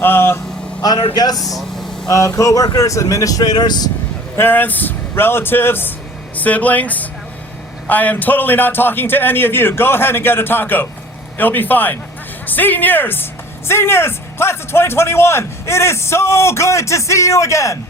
honored guests, co-workers, administrators, parents, relatives, siblings. I am totally not talking to any of you. Go ahead and get a taco. It'll be fine. Seniors! Seniors! Class of 2021! It is so good to see you again!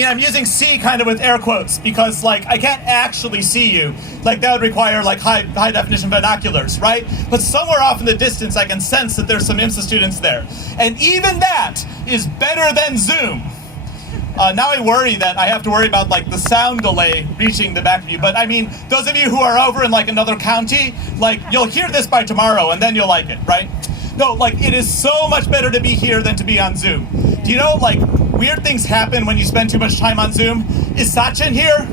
I'm using C kind of with air quotes because I can't actually see you. That would require high definition binoculars, right? But somewhere off in the distance I can sense that there's some IMSA students there. And even that is better than Zoom. Now I worry that I have to worry about the sound delay reaching the back of you. But those of you who are over in another county, you'll hear this by tomorrow and then you'll like it, right? No, it is so much better to be here than to be on Zoom. Do you know, weird things happen when you spend too much time on Zoom? Is Sachin here?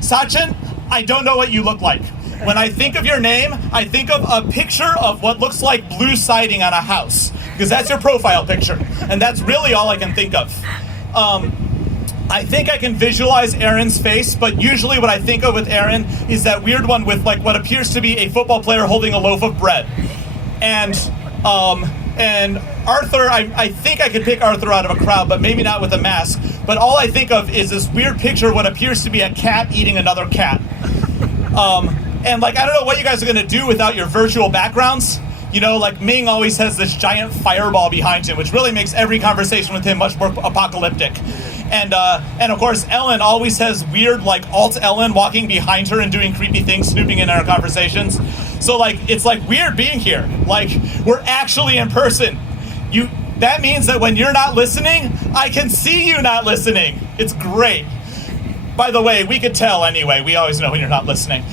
Sachin, I don't know what you look like. When I think of your name, I think of a picture of what looks like blue siding on a house, because that's your profile picture, and that's really all I can think of. I think I can visualize Aaron's face, but usually what I think of with Aaron is that weird one with what appears to be a football player holding a loaf of bread. And Arthur, I think I could pick Arthur out of a crowd, but maybe not with a mask. But all I think of is this weird picture of what appears to be a cat eating another cat. And I don't know what you guys are gonna do without your virtual backgrounds. You know, Ming always has this giant fireball behind him, which really makes every conversation with him much more apocalyptic. And of course, Ellen always has weird, alt Ellen walking behind her and doing creepy things, snooping in our conversations. So, it's weird being here. We're actually in person. That means that when you're not listening, I can see you not listening. It's great. By the way, we could tell anyway. We always know when you're not listening.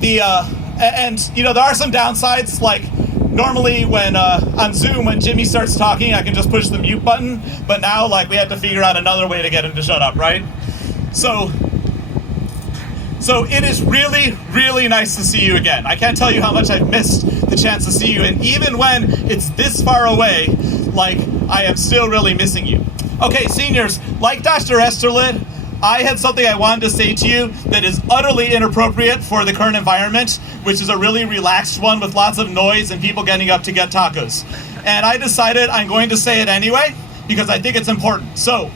There are some downsides, normally when on Zoom, when Jimmy starts talking, I can just push the mute button, but now we have to figure out another way to get him to shut up, right? So it is really, really nice to see you again. I can't tell you how much I've missed the chance to see you, and even when it's this far away, I am still really missing you. Okay, seniors, like Dr. Esterlid, I had something I wanted to say to you that is utterly inappropriate for the current environment, which is a really relaxed one with lots of noise and people getting up to get tacos. And I decided I'm going to say it anyway, because I think it's important. So,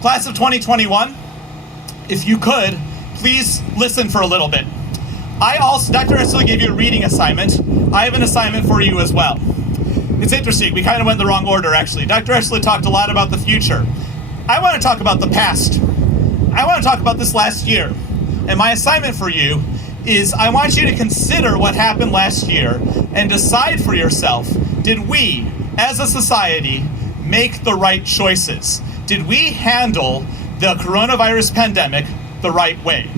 class of 2021, if you could, please listen for a little bit. Dr. Esterlid gave you a reading assignment. I have an assignment for you as well. It's interesting, we kind of went in the wrong order actually. Dr. Esterlid talked a lot about the future. I want to talk about the past. I want to talk about this last year. And my assignment for you is I want you to consider what happened last year and decide for yourself, did we, as a society, make the right choices? Did we handle the coronavirus pandemic the right way?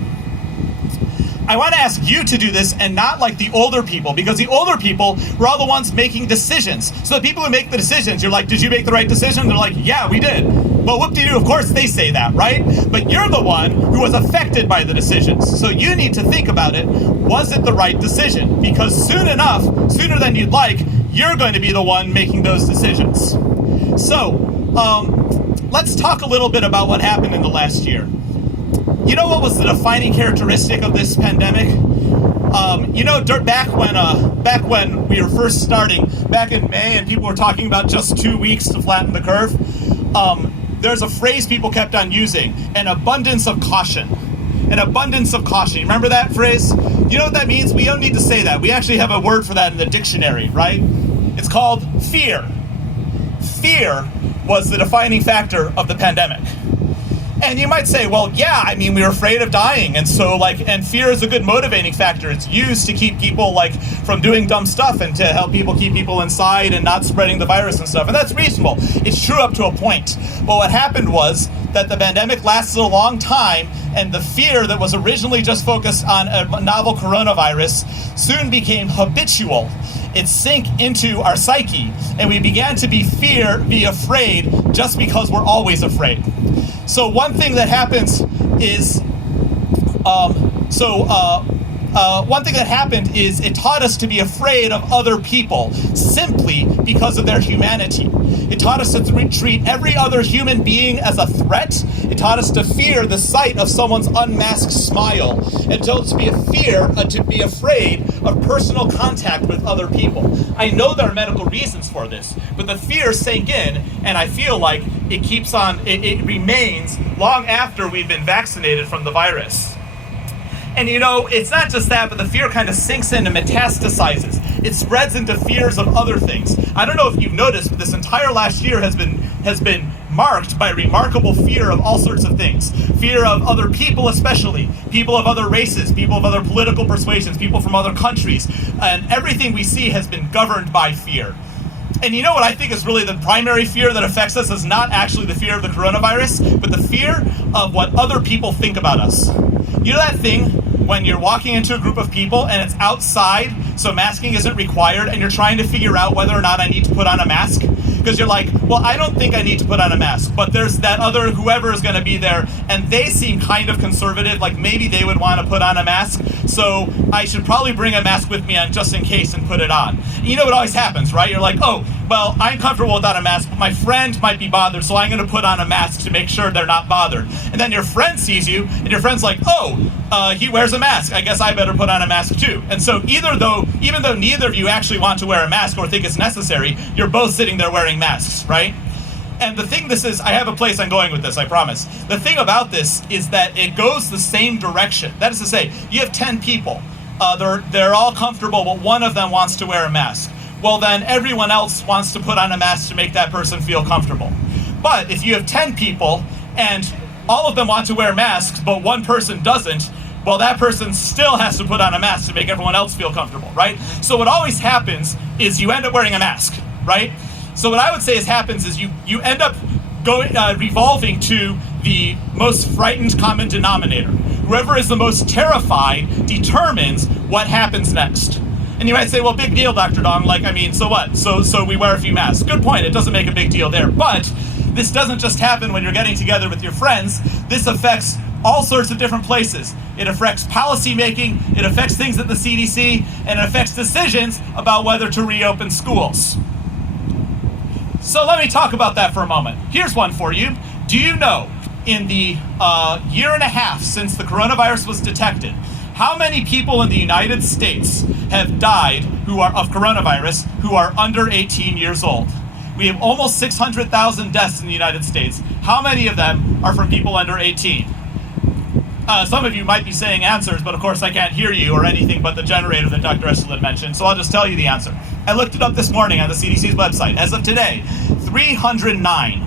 I want to ask you to do this and not the older people, because the older people were all the ones making decisions. So the people who make the decisions, you're like, did you make the right decision? They're like, yeah, we did. Well, whoop-de-doo, of course they say that, right? But you're the one who was affected by the decisions. So you need to think about it. Was it the right decision? Because soon enough, sooner than you'd like, you're going to be the one making those decisions. So, let's talk a little bit about what happened in the last year. You know what was the defining characteristic of this pandemic? Back when we were first starting, back in May, and people were talking about just 2 weeks to flatten the curve, there's a phrase people kept on using, an abundance of caution. An abundance of caution. You remember that phrase? You know what that means? We don't need to say that. We actually have a word for that in the dictionary, right? It's called fear. Fear was the defining factor of the pandemic. And you might say, well, yeah, we were afraid of dying, and so and fear is a good motivating factor. It's used to keep people from doing dumb stuff and to help people keep people inside and not spreading the virus and stuff. And that's reasonable. It's true up to a point. But what happened was that the pandemic lasted a long time, and the fear that was originally just focused on a novel coronavirus soon became habitual. It sank into our psyche, and we began to be afraid just because we're always afraid. So one thing that happens is, one thing that happened is it taught us to be afraid of other people simply because of their humanity. It taught us to treat every other human being as a threat. It taught us to fear the sight of someone's unmasked smile, and to be afraid of personal contact with other people. I know there are medical reasons for this, but the fear sank in, and I feel like it remains long after we've been vaccinated from the virus. And it's not just that, but the fear kind of sinks in and metastasizes. It spreads into fears of other things. I don't know if you've noticed, but this entire last year has been marked by remarkable fear of all sorts of things. Fear of other people especially, people of other races, people of other political persuasions, people from other countries. And everything we see has been governed by fear. And you know what I think is really the primary fear that affects us is not actually the fear of the coronavirus, but the fear of what other people think about us. You know that thing when you're walking into a group of people and it's outside, so masking isn't required, and you're trying to figure out whether or not I need to put on a mask? Because you're like, well, I don't think I need to put on a mask, but there's that other whoever is going to be there, and they seem kind of conservative, like maybe they would want to put on a mask, so I should probably bring a mask with me just in case and put it on. And you know what always happens, right? You're like, oh, well, I'm comfortable without a mask, but my friend might be bothered, so I'm going to put on a mask to make sure they're not bothered. And then your friend sees you, and your friend's like, oh, he wears a mask. I guess I better put on a mask too. And so even though neither of you actually want to wear a mask or think it's necessary, you're both sitting there wearing masks, right? And the thing I have a place I'm going with this, I promise. The thing about this is that it goes the same direction. That is to say, you have 10 people. They're all comfortable, but one of them wants to wear a mask. Well, then everyone else wants to put on a mask to make that person feel comfortable. But if you have 10 people and all of them want to wear masks, but one person doesn't, well, that person still has to put on a mask to make everyone else feel comfortable, right? So what always happens is you end up wearing a mask, right? So what I would say happens is you end up revolving to the most frightened common denominator. Whoever is the most terrified determines what happens next. And you might say, well, big deal, Dr. Dong. So what? So we wear a few masks. Good point. It doesn't make a big deal there. But this doesn't just happen when you're getting together with your friends. This affects all sorts of different places. It affects policy making, it affects things at the CDC, and it affects decisions about whether to reopen schools. So let me talk about that for a moment. Here's one for you. Do you know, in the year and a half since the coronavirus was detected, how many people in the United States have died of coronavirus who are under 18 years old? We have almost 600,000 deaths in the United States. How many of them are from people under 18? Some of you might be saying answers, but of course I can't hear you or anything but the generator that Dr. Esselin mentioned, so I'll just tell you the answer. I looked it up this morning on the CDC's website. As of today, 309.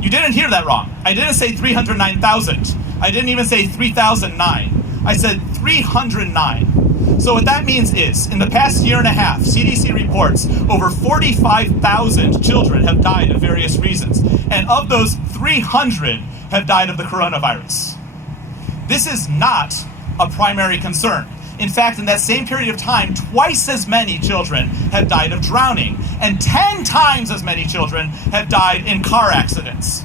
You didn't hear that wrong. I didn't say 309,000. I didn't even say 3,009. I said 309. So what that means is, in the past year and a half, CDC reports over 45,000 children have died of various reasons. And of those, 300 have died of the coronavirus. This is not a primary concern. In fact, in that same period of time, twice as many children have died of drowning, and 10 times as many children have died in car accidents.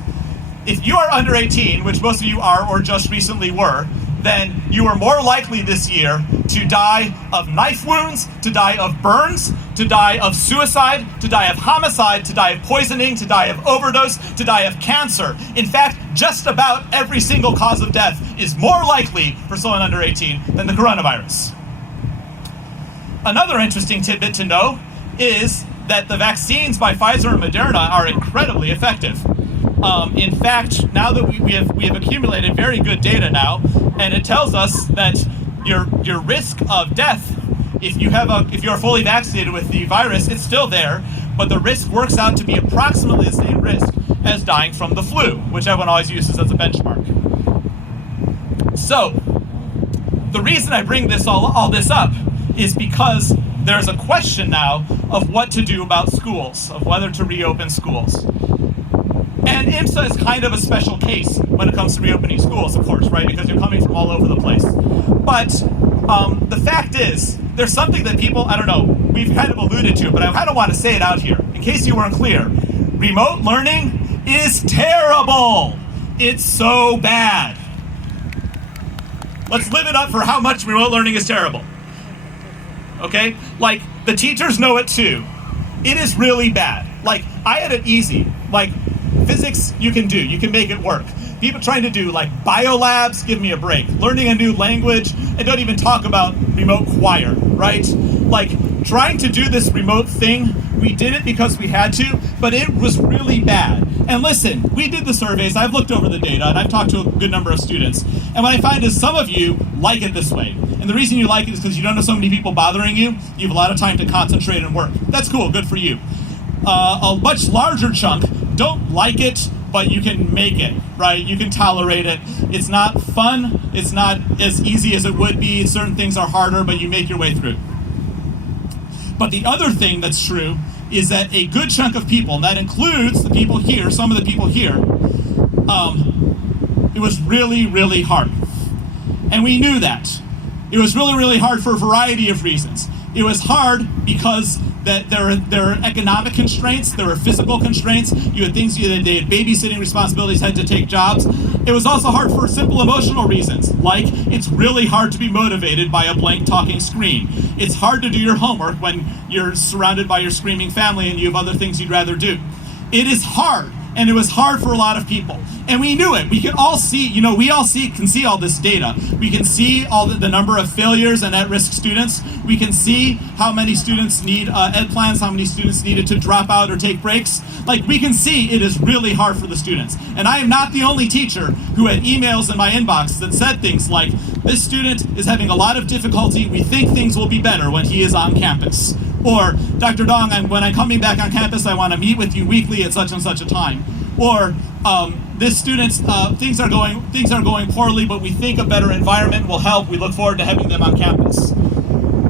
If you are under 18, which most of you are or just recently were, then you are more likely this year to die of knife wounds, to die of burns, to die of suicide, to die of homicide, to die of poisoning, to die of overdose, to die of cancer. In fact, just about every single cause of death is more likely for someone under 18 than the coronavirus. Another interesting tidbit to know is that the vaccines by Pfizer and Moderna are incredibly effective. In fact, now that we have accumulated very good data now, and it tells us that your risk of death, if you're fully vaccinated with the virus, it's still there, but the risk works out to be approximately the same risk as dying from the flu, which everyone always uses as a benchmark. So, the reason I bring all this up is because there's a question now of what to do about schools, of whether to reopen schools. And IMSA is kind of a special case when it comes to reopening schools, of course, right? Because you're coming from all over the place. But the fact is, there's something that people, I don't know, we've kind of alluded to, but I kind of want to say it out here, in case you weren't clear. Remote learning is terrible. It's so bad. Let's live it up for how much remote learning is terrible. Okay? Like, the teachers know it too. It is really bad. Like, I had it easy. Like, physics, you can do. You can make it work. People trying to do, like, biolabs, give me a break. Learning a new language, and don't even talk about remote choir, right? Like, trying to do this remote thing, we did it because we had to, but it was really bad. And listen, we did the surveys, I've looked over the data, and I've talked to a good number of students, and what I find is some of you like it this way. And the reason you like it is because you don't have so many people bothering you, you have a lot of time to concentrate and work. That's cool, good for you. A much larger chunk don't like it, but you can make it, right? You can tolerate it. It's not fun, it's not as easy as it would be, certain things are harder, but you make your way through. But the other thing that's true is that a good chunk of people, and that includes the people here, some of the people here, it was really, really hard. And we knew that. It was really, really hard for a variety of reasons. It was hard because that there are economic constraints, there were physical constraints, you had things, they had babysitting responsibilities, had to take jobs. It was also hard for simple emotional reasons, like it's really hard to be motivated by a blank talking screen. It's hard to do your homework when you're surrounded by your screaming family and you have other things you'd rather do. It is hard, and it was hard for a lot of people. And we knew it. We can all see, you know, we all can see all this data. We can see all the number of failures and at-risk students. We can see how many students need ed plans, how many students needed to drop out or take breaks. Like, we can see it is really hard for the students. And I am not the only teacher who had emails in my inbox that said things like, this student is having a lot of difficulty, we think things will be better when he is on campus. Or, Dr. Dong, when I'm coming back on campus, I want to meet with you weekly at such and such a time. Or, this student's, things are going poorly, but we think a better environment will help. We look forward to having them on campus.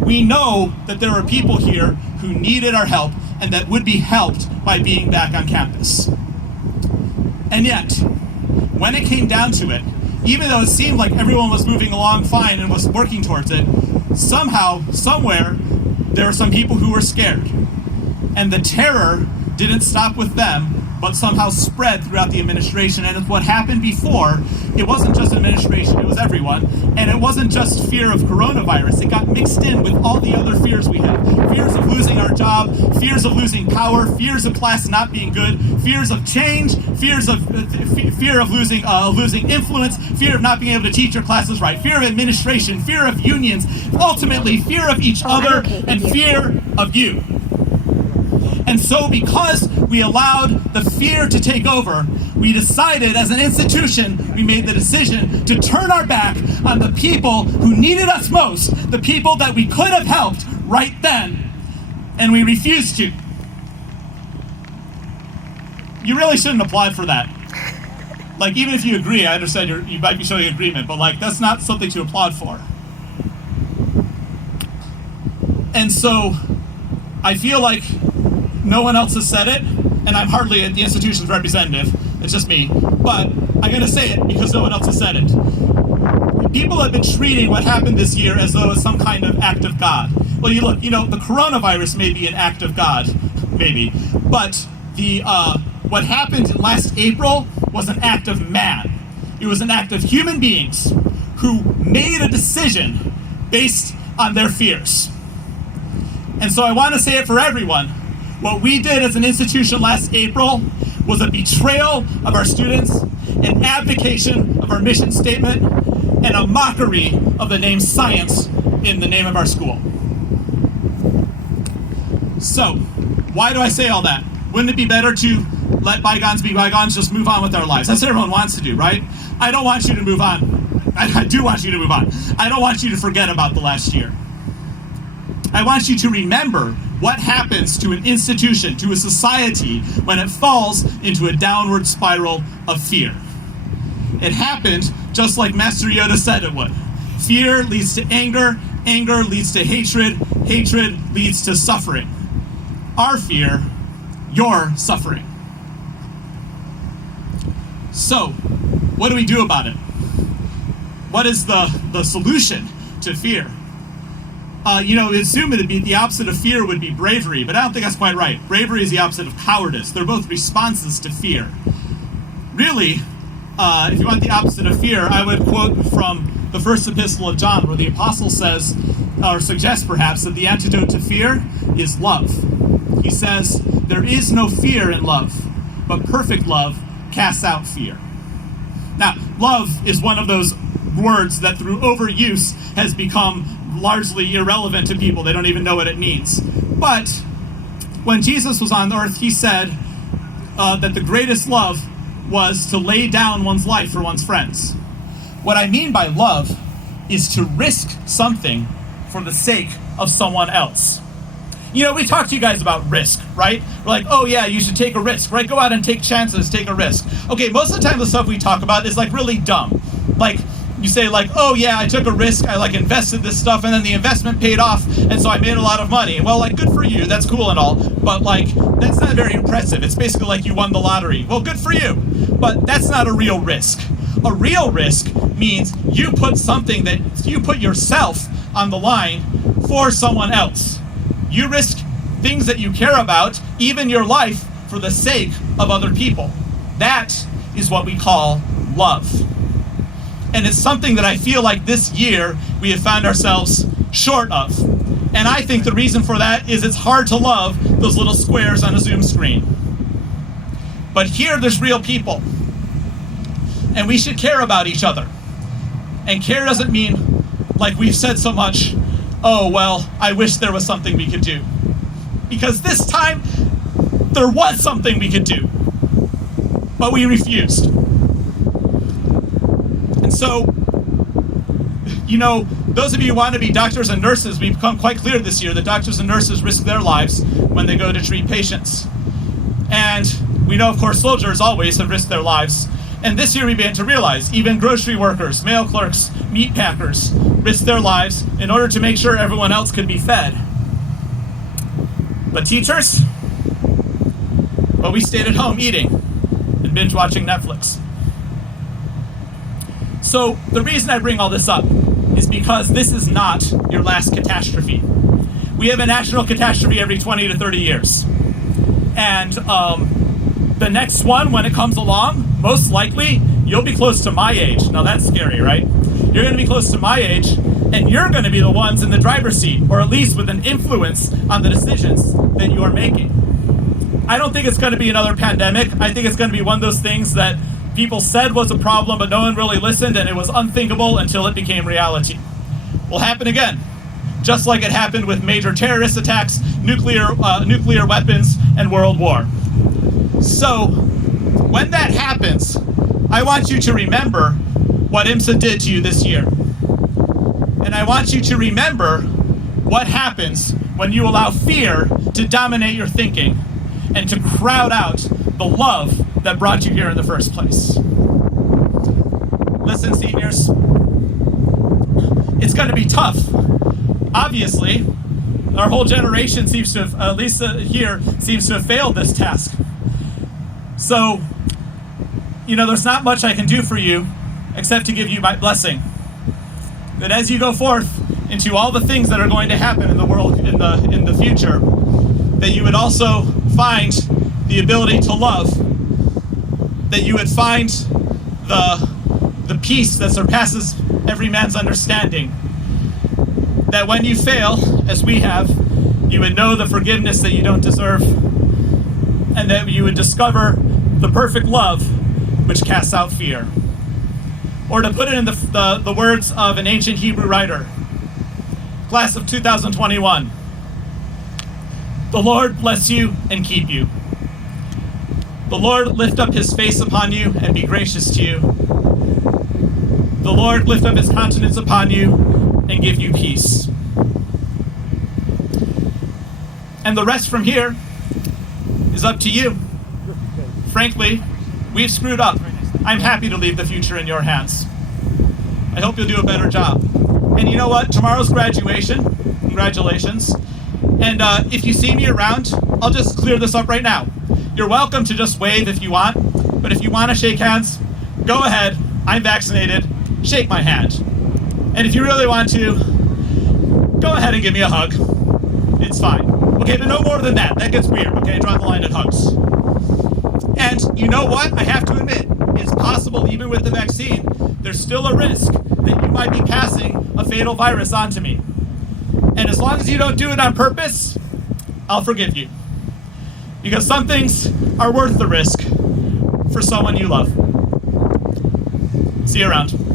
We know that there are people here who needed our help and that would be helped by being back on campus. And yet, when it came down to it, even though it seemed like everyone was moving along fine and was working towards it, somehow, somewhere, there were some people who were scared. And the terror didn't stop with them, but somehow spread throughout the administration. And it's what happened before. It wasn't just administration, it was everyone. And it wasn't just fear of coronavirus. It got mixed in with all the other fears we had. Fears of losing our job, fears of losing power, fears of class not being good, fears of change, fear of losing influence, fear of not being able to teach your classes right, fear of administration, fear of unions, ultimately fear of each other, and fear of you. And so because we allowed the fear to take over, we decided as an institution, we made the decision to turn our back on the people who needed us most, the people that we could have helped right then, and we refused to. You really shouldn't applaud for that. Like, even if you agree, I understand you might be showing agreement, but like, that's not something to applaud for. And so, I feel like no one else has said it, and I'm hardly the institution's representative, it's just me, but I'm going to say it because no one else has said it. People have been treating what happened this year as though it's some kind of act of God. Well, you know, the coronavirus may be an act of God, maybe, but what happened last April was an act of man. It was an act of human beings who made a decision based on their fears. And so I want to say it for everyone. What we did as an institution last April was a betrayal of our students, an abdication of our mission statement, and a mockery of the name science in the name of our school. So, why do I say all that? Wouldn't it be better to let bygones be bygones, just move on with our lives? That's what everyone wants to do, right? I don't want you to move on. I do want you to move on. I don't want you to forget about the last year. I want you to remember what happens to an institution, to a society, when it falls into a downward spiral of fear. It happened just like Master Yoda said it would. Fear leads to anger, anger leads to hatred, hatred leads to suffering. Our fear, your suffering. So, what do we do about it? What is the solution to fear? You know, assume it'd be the opposite of fear would be bravery, but I don't think that's quite right. Bravery is the opposite of cowardice. They're both responses to fear. Really, if you want the opposite of fear, I would quote from the first epistle of John, where the apostle says, or suggests perhaps, that the antidote to fear is love. He says, there is no fear in love, but perfect love casts out fear. Now, love is one of those words that through overuse has become largely irrelevant to people. They don't even know what it means. But when Jesus was on earth, he said that the greatest love was to lay down one's life for one's friends. What I mean by love is to risk something for the sake of someone else. You know, we talk to you guys about risk, right? We're like, oh yeah, you should take a risk, right? Go out and take chances, take a risk. Okay, most of the time the stuff we talk about is like really dumb. Like, you say like, oh yeah, I took a risk, I like invested this stuff, and then the investment paid off, and so I made a lot of money. Well, like, good for you, that's cool and all, but like, that's not very impressive. It's basically like you won the lottery. Well, good for you, but that's not a real risk. A real risk means you put yourself on the line for someone else. You risk things that you care about, even your life, for the sake of other people. That is what we call love. And it's something that I feel like this year we have found ourselves short of. And I think the reason for that is it's hard to love those little squares on a Zoom screen. But here there's real people. And we should care about each other. And care doesn't mean, like we've said so much, oh, well, I wish there was something we could do. Because this time, there was something we could do. But we refused. And so, you know, those of you who want to be doctors and nurses, we've become quite clear this year that doctors and nurses risk their lives when they go to treat patients. And we know, of course, soldiers always have risked their lives. And this year we began to realize even grocery workers, mail clerks, meat packers risked their lives in order to make sure everyone else could be fed. But teachers? Well, we stayed at home eating and binge watching Netflix. So the reason I bring all this up is because this is not your last catastrophe. We have a national catastrophe every 20 to 30 years. And the next one, when it comes along, most likely, you'll be close to my age. Now that's scary, right? You're going to be close to my age, and you're going to be the ones in the driver's seat, or at least with an influence on the decisions that you are making. I don't think it's going to be another pandemic. I think it's going to be one of those things that people said was a problem, but no one really listened, and it was unthinkable until it became reality. Will happen again, just like it happened with major terrorist attacks, nuclear weapons, and World War. So, when that happens, I want you to remember what IMSA did to you this year. And I want you to remember what happens when you allow fear to dominate your thinking and to crowd out the love that brought you here in the first place. Listen, seniors, it's going to be tough. Obviously, our whole generation seems to have, at least here, seems to have failed this task. So, you know, there's not much I can do for you except to give you my blessing. That as you go forth into all the things that are going to happen in the world in the future, that you would also find the ability to love, that you would find the peace that surpasses every man's understanding, that when you fail, as we have, you would know the forgiveness that you don't deserve, and that you would discover the perfect love which casts out fear. Or to put it in the words of an ancient Hebrew writer, class of 2021, the Lord bless you and keep you. The Lord lift up his face upon you and be gracious to you. The Lord lift up his countenance upon you and give you peace. And the rest from here is up to you. Frankly, we've screwed up. I'm happy to leave the future in your hands. I hope you'll do a better job. And you know what? Tomorrow's graduation. Congratulations. And if you see me around, I'll just clear this up right now. You're welcome to just wave if you want, but if you want to shake hands, go ahead. I'm vaccinated. Shake my hand. And if you really want to, go ahead and give me a hug. It's fine. Okay, but no more than that. That gets weird, okay? Draw the line at hugs. And you know what? I have to admit, it's possible, even with the vaccine, there's still a risk that you might be passing a fatal virus on to me. And as long as you don't do it on purpose, I'll forgive you. Because some things are worth the risk for someone you love. See you around.